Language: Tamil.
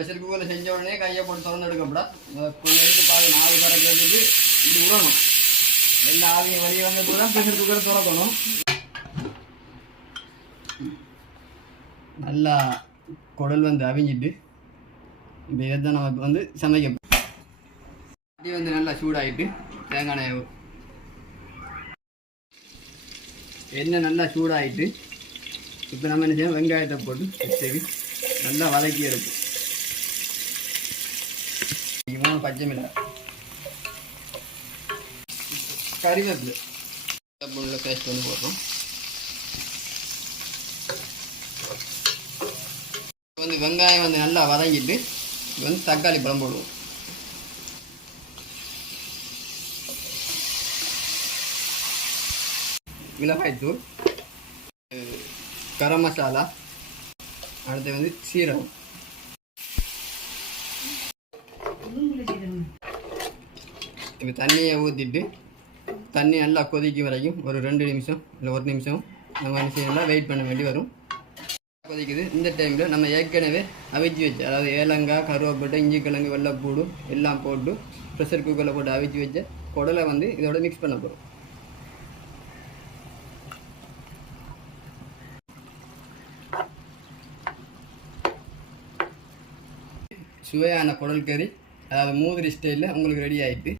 ப்ரெஷர் குக்கரில் செஞ்ச உடனே கையை போட்டு திறந்து எடுக்கப்படாது கொஞ்சம் எடுத்து பாருங்க ஆவி வந்துட்டு இப்படி விடணும் எல்லா ஆவியும் வெளியே வந்த கூட ப்ரெஷர் குக்கரை திறக்கணும். நல்லா குடல் வந்து அவிஞ்சிட்டு இப்போ இதை தான் நம்ம வந்து சமைக்க அடி வந்து நல்லா சூடாகிட்டு தேங்காய் எண்ணெய் எண்ணெய் நல்லா சூடாகிட்டு இப்போ நம்ம என்ன செய்யணும்? வெங்காயத்தை போட்டு சரி நல்லா வதக்கி எடுப்போம். மூணு பச்சை மிளகாய் கறிவேப்பிலை உள்ள பேஸ்ட் வந்து போடுறோம் வந்து வெங்காயம் வந்து நல்லா வதங்கிட்டு வந்து தக்காளி பழம் போடுவோம். மிளகாய்த்தூள் கரம் மசாலா அடுத்து வந்து சீரகம். இப்போ தண்ணியை ஊற்றிட்டு தண்ணி நல்லா கொதிக்கும் வரைக்கும் ஒரு ரெண்டு நிமிஷம் இல்லை ஒரு நிமிஷம் நம்ம என்ன செய்யணும்னா வெயிட் பண்ண வேண்டி வரும். கொதிக்குது. இந்த டைமில் நம்ம ஏற்கனவே அவிச்சு வச்ச அதாவது ஏலங்காய் கருவேப்பட்டை இஞ்சி கிழங்கு வெள்ளைப்பூடு எல்லாம் போட்டு ப்ரெஷர் குக்கரில் போட்டு அவிச்சு வச்ச குடலை வந்து இதோட மிக்ஸ் பண்ண போகிறோம் சுவையான குடல் கறி அதாவது மூதிரி ஸ்டைலில் உங்களுக்கு ரெடி ஆகிட்டு